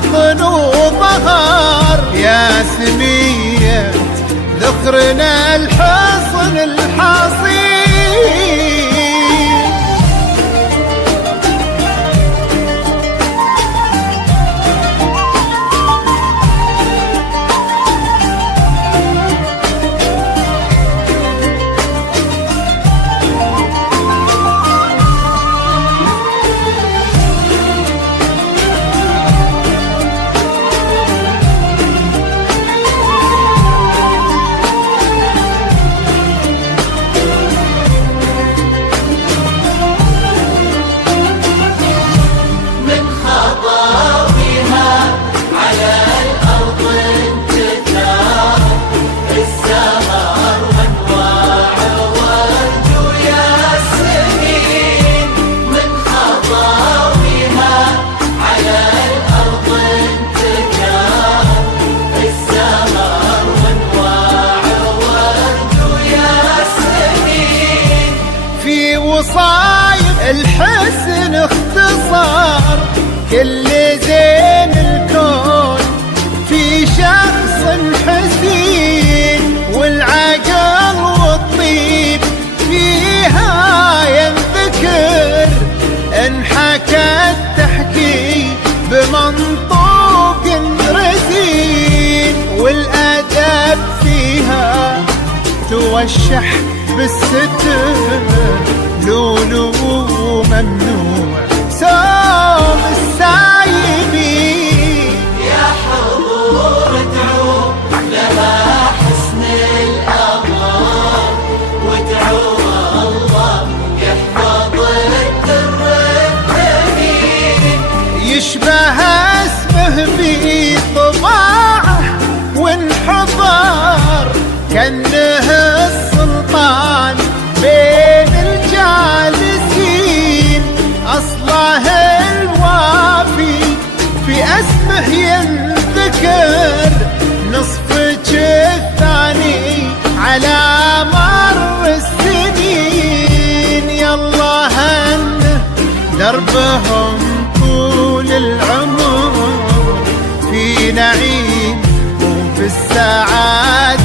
بطن وظهر، يا سمية ذخرنا الحصن الحصين. وصايب الحسن اختصار كل زين الكون في شخص حسين، والعقل والطيب فيها ينذكر، انحكت تحكي بمنطوق رزين، والادب فيها توشح بالستر، لولو ممنوع سوم السايبين. يا حضور ادعو لها حسن الأمر، وادعو الله يحفظ الدر الثمين، يشبه اسمه بطباعه وانحضر، كأنه السلطان بين الجالسين، أصله الوافي في اسمه ينذكر، نصفك الثاني على مر السنين، يالله هنه دربهم طول العمر في نعيم وفي السعادة